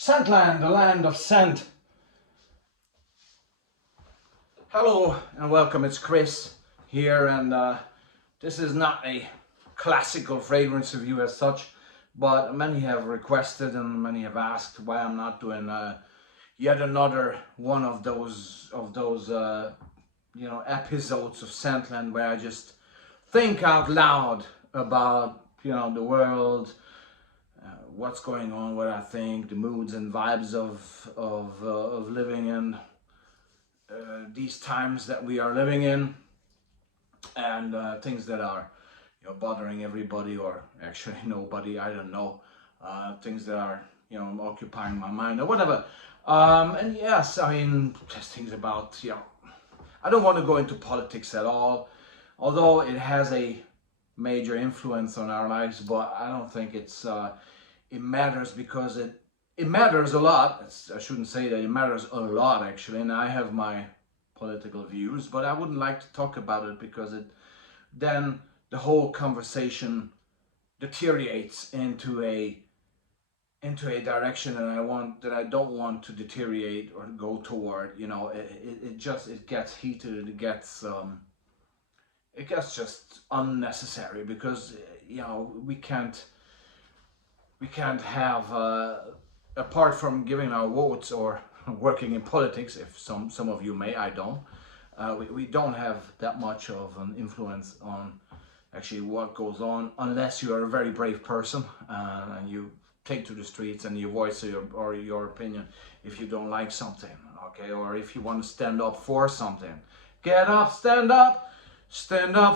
Scentland, the land of scent. Hello and welcome, it's Chris here, and this is not a classical fragrance review as such, but many have requested and many have asked why I'm not doing yet another one of those episodes of Scentland where I just think out loud about the world, what's going on, what I think, the moods and vibes of living in these times that we are living in, and things that are bothering everybody or actually nobody. I don't know. Things that are occupying my mind or whatever. And yes, I mean, just things about I don't want to go into politics at all, although it has a major influence on our lives, but I don't think it matters, because it matters a lot. I shouldn't say that it matters a lot actually, and I have my political views, but I wouldn't like to talk about it because then the whole conversation deteriorates into a direction that I don't want to deteriorate or go toward. It gets heated, it gets just unnecessary, because we can't have apart from giving our votes or working in politics, if some of you may, I don't. We don't have that much of an influence on actually what goes on, unless you are a very brave person and you take to the streets and you voice your opinion if you don't like something, okay, or if you want to stand up for something. Get up, stand up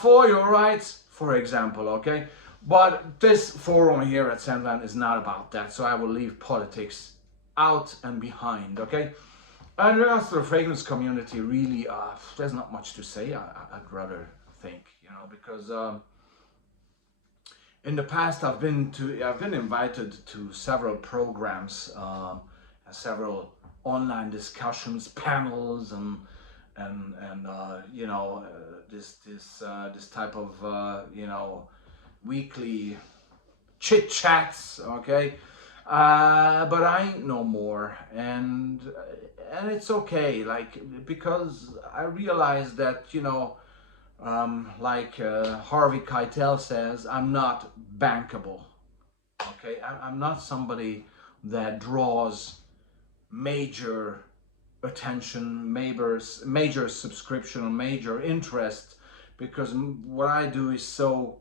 for your rights, for example, okay? But this forum here at Sandland is not about that, so I will leave politics out and behind, okay? And as the fragrance community, really, there's not much to say. I'd rather think, because in the past I've been invited to several programs, several online discussions, panels, and this type of weekly chit chats, okay. But I ain't no more, and it's okay, like, because I realize that Harvey Keitel says, I'm not bankable, okay. I'm not somebody that draws major attention, major subscription, or major interest, because what I do is so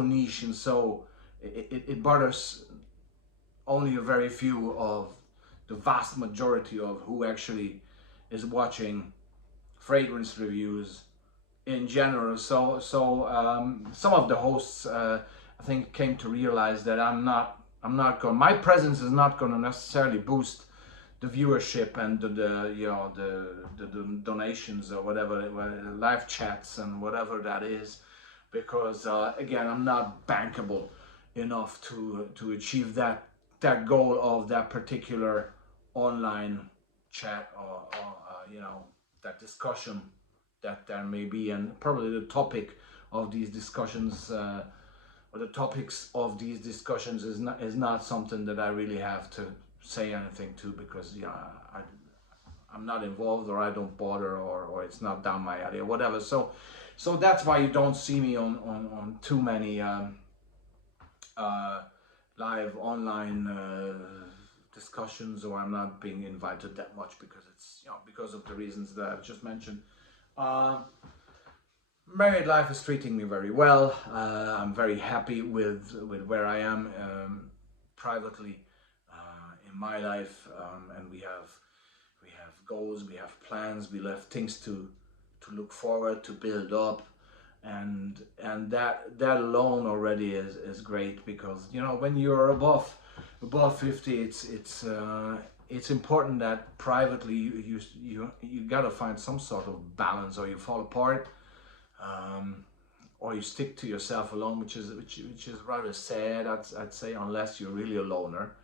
niche, and so it bothers only a very few of the vast majority of who actually is watching fragrance reviews in general. So some of the hosts, I think, came to realize that my presence is not going to necessarily boost the viewership and the donations or whatever, live chats and whatever that is, because again, I'm not bankable enough to achieve that goal of that particular online chat, or that discussion that there may be. And probably the topic of these discussions, or the topics of these discussions, is not something that I really have to say anything to, because I'm not involved, or I don't bother, or it's not down my alley or whatever. So that's why you don't see me on too many live online discussions, or I'm not being invited that much, because it's because of the reasons that I've just mentioned. Married life is treating me very well. I'm very happy with where I am privately in my life, and we have goals, we have plans, we have things to look forward to, build up, and that alone already is great, because when you're above 50, it's important that privately you gotta find some sort of balance, or you fall apart, or you stick to yourself alone, which is rather sad, I'd say, unless you're really a loner.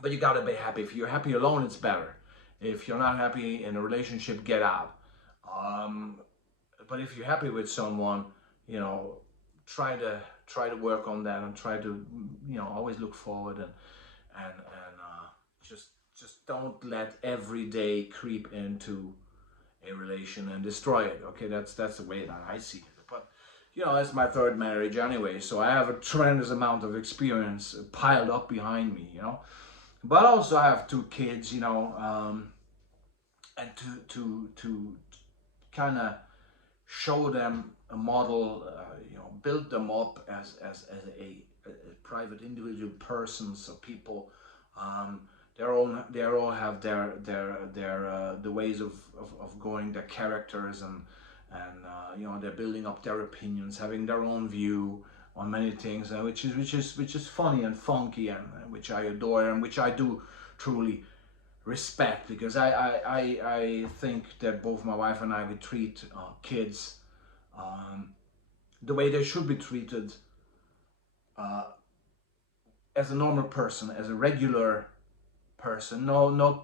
But you gotta be happy. If you're happy alone, it's better. If you're not happy in a relationship, get out. But if you're happy with someone, try to work on that, and try to, always look forward, and just don't let every day creep into a relation and destroy it. Okay, that's the way that I see it. But it's my third marriage anyway, so I have a tremendous amount of experience piled up behind me. But also I have two kids. And to kind of show them a model, build them up as a private individual persons or people. Um, they all have their the ways of going, their characters, and they're building up their opinions, having their own view on many things, which is funny and funky, and which I adore, and which I do truly respect, because I think that both my wife and I, we treat kids um, the way they should be treated, uh, as a normal person, as a regular person. No, not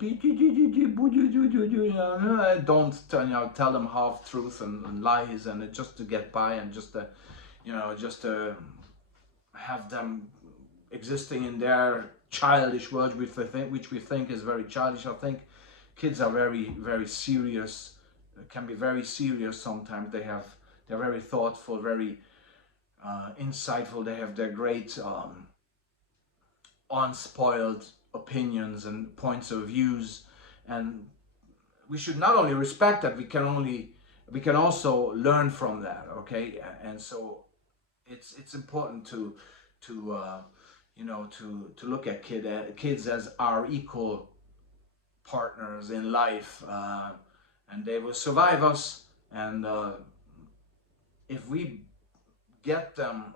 don't tell them half truth and lies, and just to get by, and just to have them existing in their childish world, which we think is very childish. I think kids are very, very serious, can be very serious sometimes. They're very thoughtful, very insightful. They have their great unspoiled opinions and points of views, and we should not only respect that, we can also learn from that. Okay, and so it's important to look at kids as our equal partners in life, and they will survive us. And if we get them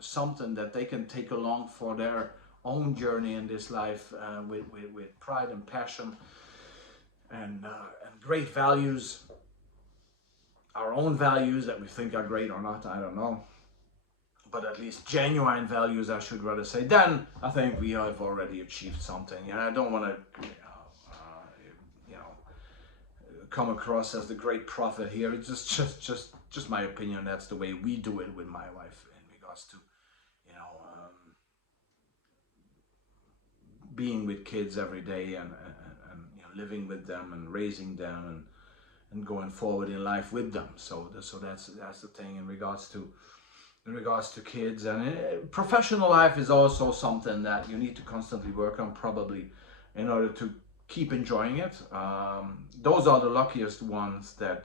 something that they can take along for their own journey in this life, with pride and passion, and great values, our own values that we think are great or not, I don't know, but at least genuine values, I should rather say, then I think we have already achieved something. And I don't want to, you know, come across as the great prophet here. It's just my opinion. That's the way we do it with my wife in regards to, being with kids every day, and living with them and raising them, and going forward in life with them. So that's the thing in regards to kids. And professional life is also something that you need to constantly work on, probably, in order to keep enjoying it. Those are the luckiest ones that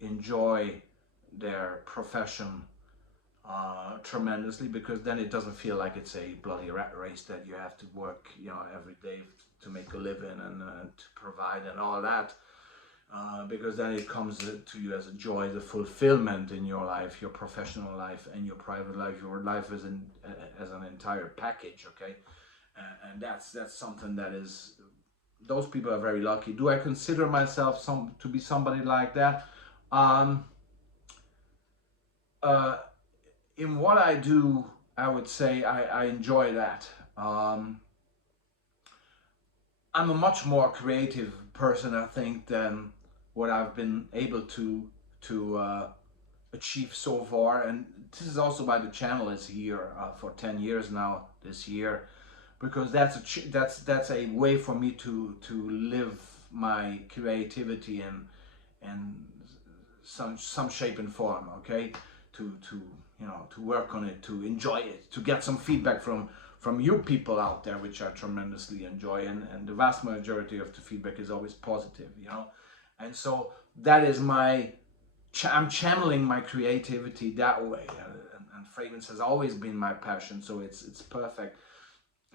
enjoy their profession tremendously, because then it doesn't feel like it's a bloody rat race that you have to work every day to make a living, and to provide and all that. Because then it comes to you as a joy, the fulfillment in your life, your professional life and your private life. Your life is as an entire package. Okay, and that's something that is. Those people are very lucky. Do I consider myself to be somebody like that? Um, uh, in what I do, I would say I enjoy that. Um, I'm a much more creative person, I think, than what I've been able to achieve so far. And this is also why the channel is here for 10 years now this year, because that's a way for me to live my creativity in some shape and form. Okay, to work on it, to enjoy it, to get some feedback from you people out there, which I tremendously enjoy, and the vast majority of the feedback is always positive. And so that is I'm channeling my creativity that way, and fragrance has always been my passion, so it's perfect.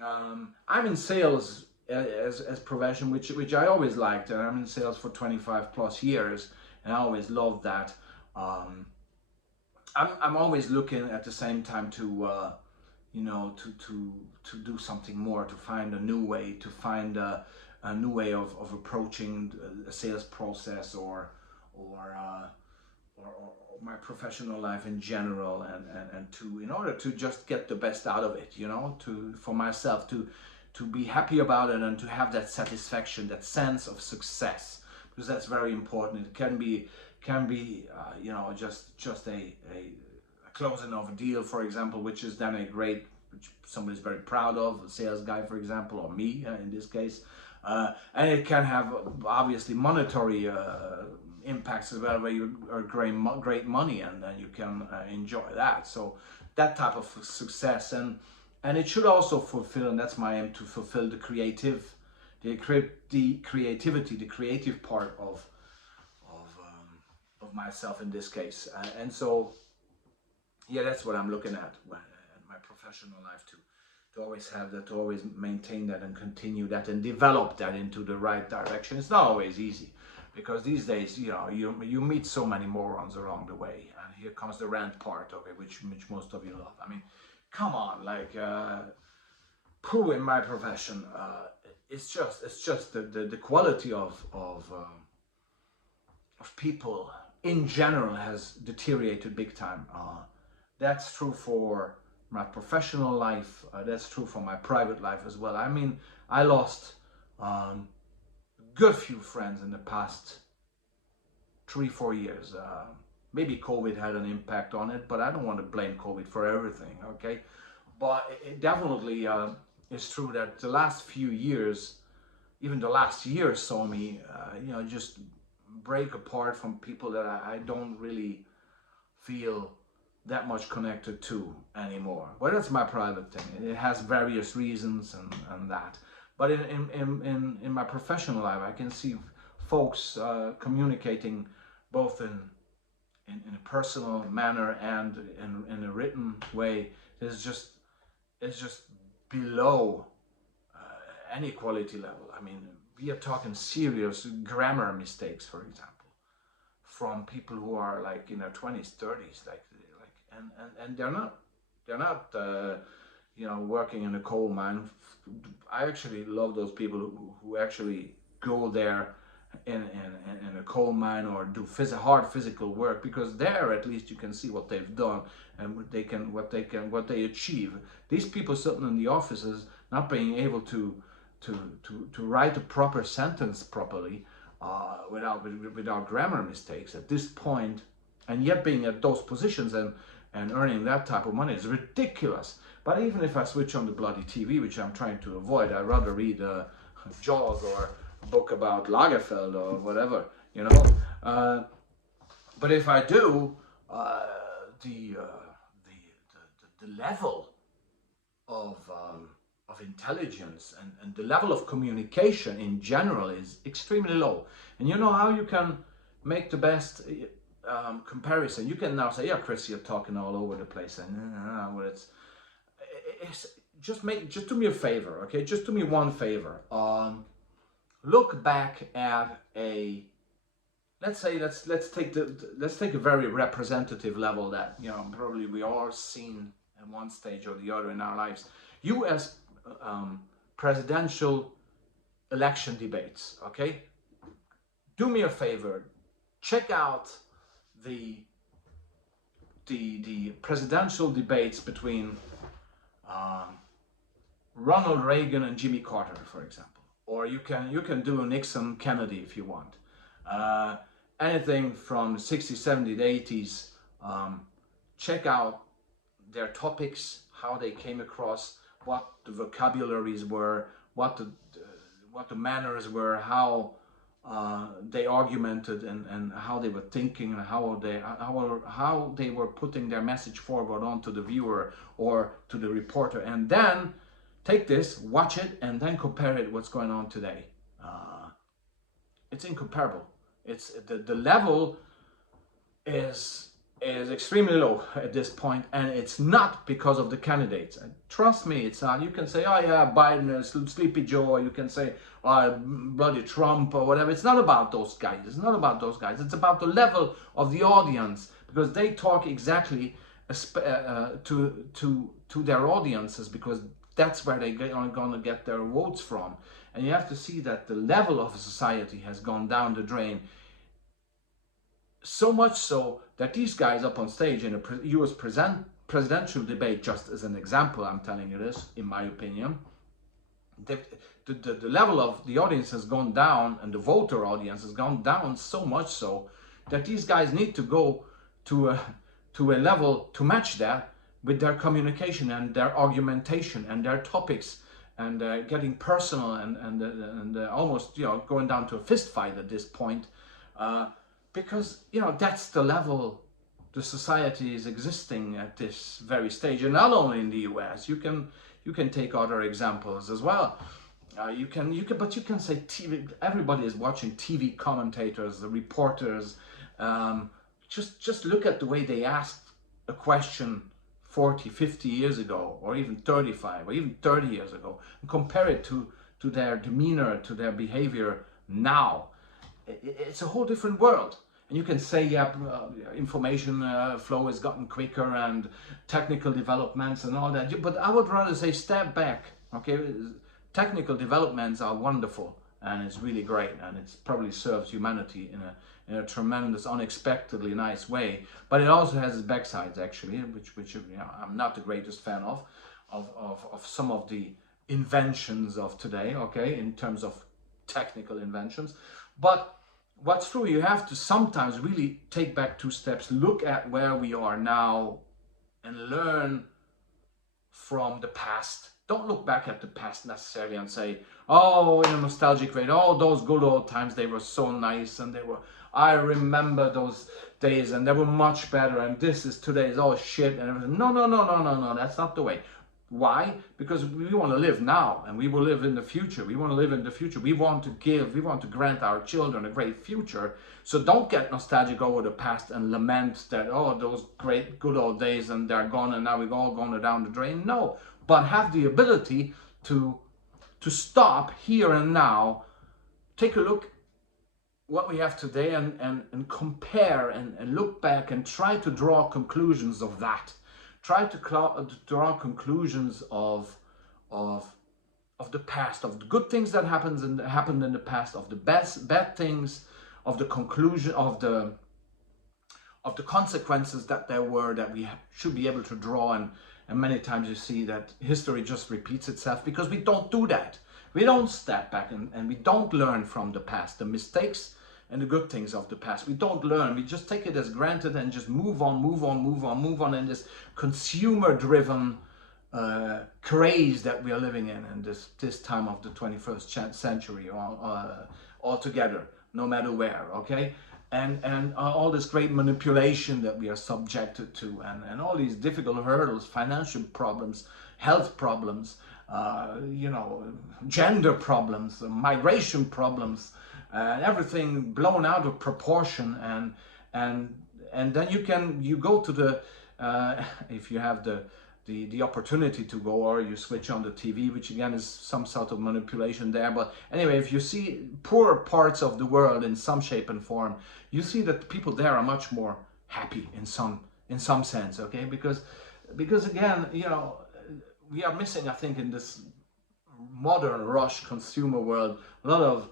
I'm in sales as profession, which I always liked, and I'm in sales for 25 plus years, and I always loved that. Um, I'm always looking at the same time to do something more, to find a new way, to find a new way of approaching a sales process, or my professional life in general, and to in order to just get the best out of it, to for myself, to be happy about it, and to have that satisfaction, that sense of success, because that's very important. It can be just a closing of a deal, for example, which is then which somebody's very proud of, a sales guy, for example, or me in this case. And it can have obviously monetary impacts as well, where you earn great money, and then you can enjoy that. So that type of success, and it should also fulfill, and that's my aim, to fulfill the creativity, the creative part of myself in this case. And so, yeah, that's what I'm looking at in my professional life, to always have that, to always maintain that and continue that and develop that into the right direction. It's not always easy, because these days, you meet so many morons along the way, and here comes the rant part of it, which most of you love. I mean, come on, like, in my profession, it's just the quality of people in general has deteriorated big time. That's true for my professional life. That's true for my private life as well. I mean, I lost a good few friends in the past 3-4 years. Maybe COVID had an impact on it, but I don't want to blame COVID for everything, okay? But it definitely is true that the last few years, even the last year, saw me, just break apart from people that I don't really feel that much connected to anymore. Well, that's my private thing. It has various reasons and that. But in my professional life, I can see folks communicating both in a personal manner and in a written way. It's just below any quality level. I mean, we are talking serious grammar mistakes, for example, from people who are like in their 20s, 30s, and they're not working in a coal mine. I actually love those people who actually go there in a coal mine or do hard physical work, because there at least you can see what they've done and what they achieve. These people sitting in the offices not being able to write a proper sentence properly without grammar mistakes at this point, and yet being at those positions and earning that type of money is ridiculous. But even if I switch on the bloody TV, which I'm trying to avoid, I'd rather read Jaws or a book about Lagerfeld or whatever, but if I do, the level of intelligence and the level of communication in general is extremely low. And you know how you can make the best comparison? You can now say, yeah, Chris, you're talking all over the place, and well, it's just do me a favor, okay? Just do me one favor. Look back at let's take a very representative level that probably we all seen at one stage or the other in our lives. U.S. Presidential election debates, okay? Do me a favor, check out the presidential debates between Ronald Reagan and Jimmy Carter, for example, or you can do a Nixon Kennedy if you want. Anything from the 60s, 70s, 80s. Check out their topics, how they came across, what the vocabularies were, what the manners were, how they argumented, and how they were thinking, and how they were putting their message forward onto the viewer or to the reporter. And then take this, watch it, and then compare it what's going on today. It's incomparable. It's the level is extremely low at this point, and it's not because of the candidates. And trust me, it's not. You can say, oh yeah, Biden is Sleepy Joe, or you can say, oh, bloody Trump, or whatever. It's not about those guys. It's not about those guys. It's about the level of the audience, because they talk exactly to their audiences, because that's where they're going to get their votes from. And you have to see that the level of society has gone down the drain. So much so that these guys up on stage in a U.S. presidential debate, just as an example, I'm telling you this, in my opinion, the level of the audience has gone down, and the voter audience has gone down so much so that these guys need to go to to a level to match that with their communication and their argumentation and their topics, and getting personal and almost, you know, going down to a fist fight at this point, because, you know, that's the level the society is existing at this very stage. And not only in the US, you can take other examples as well. But you can say TV. Everybody is watching TV commentators, the reporters. Just look at the way they asked a question 40, 50 years ago, or even 35, or even 30 years ago, and compare it to their demeanor, to their behavior now. It's a whole different world. And you can say, yeah, information flow has gotten quicker and technical developments and all that. But I would rather say step back, okay? Technical developments are wonderful and it's really great, and it probably serves humanity in a tremendous, unexpectedly nice way. But it also has its backsides, actually, which you know, I'm not the greatest fan of some of the inventions of today, okay, in terms of technical inventions. But what's true, you have to sometimes really take back 2 steps, look at where we are now, and learn from the past. Don't look back at the past necessarily and say, oh, in a nostalgic way, oh, those good old times, they were so nice, and I remember those days, and they were much better, and this is today's all shit, and everything. No, that's not the way. Why? Because we want to live now, and we will live in the future. We want to live in the future. We want to grant our children a great future. So don't get nostalgic over the past and lament that, oh, those great good old days, and they're gone, and now we've all gone down the drain. No, but have the ability to stop here and now, take a look what we have today, and compare and look back and try to draw conclusions of that. Try to draw conclusions of the past, of the good things that happened in the past, of the bad things, of the conclusion, of the consequences that there were, that we should be able to draw. And many times you see that history just repeats itself because we don't do that. We don't step back and we don't learn from the past, the mistakes and the good things of the past. We don't learn. We just take it as granted and just move on in this consumer-driven craze that we are living in this time of the 21st century altogether, no matter where, okay? And all this great manipulation that we are subjected to, and all these difficult hurdles, financial problems, health problems, you know, gender problems, migration problems, everything blown out of proportion, and then you go to the if you have the opportunity to go, or you switch on the TV, which again is some sort of manipulation there. But anyway, if you see poorer parts of the world in some shape and form, you see that the people there are much more happy in some sense, okay? Because again, you know, we are missing, I think, in this modern rush consumer world, a lot of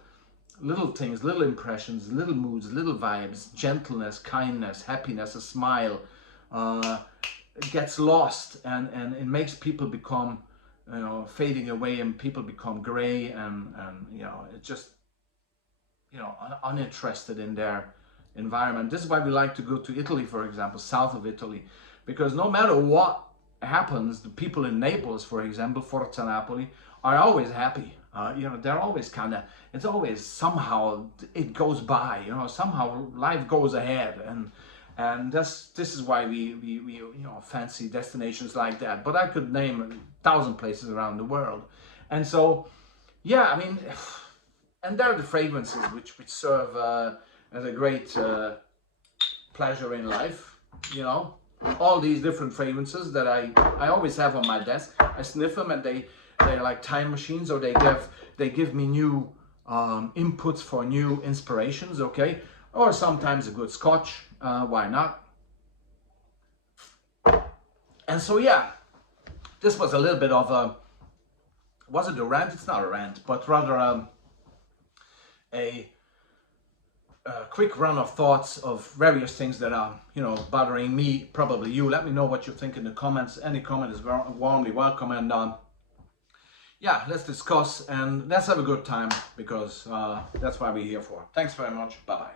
little things, little impressions, little moods, little vibes, gentleness, kindness, happiness, a smile, gets lost, and it makes people become, you know, fading away, and people become gray, and you know, it's just, you know, uninterested in their environment. This is why we like to go to Italy, for example, south of Italy, because no matter what happens, the people in Naples, for example, Forza Napoli, are always happy. You know, they're always kind of, it's always somehow it goes by, you know, somehow life goes ahead, and this is why we you know, fancy destinations like that. But I could name 1,000 places around the world. And so, yeah, I mean, and there are the fragrances which serve as a great pleasure in life, you know, all these different fragrances that I always have on my desk. I sniff them, and they're like time machines, or they give me new inputs for new inspirations, okay? Or sometimes a good scotch, why not? And so, yeah, this was a little bit of a, was it a rant? It's not a rant, but rather a quick run of thoughts of various things that are, you know, bothering me, probably you. Let me know what you think in the comments. Any comment is warmly welcome, and yeah, let's discuss and let's have a good time, because that's what we're here for. Thanks very much. Bye-bye.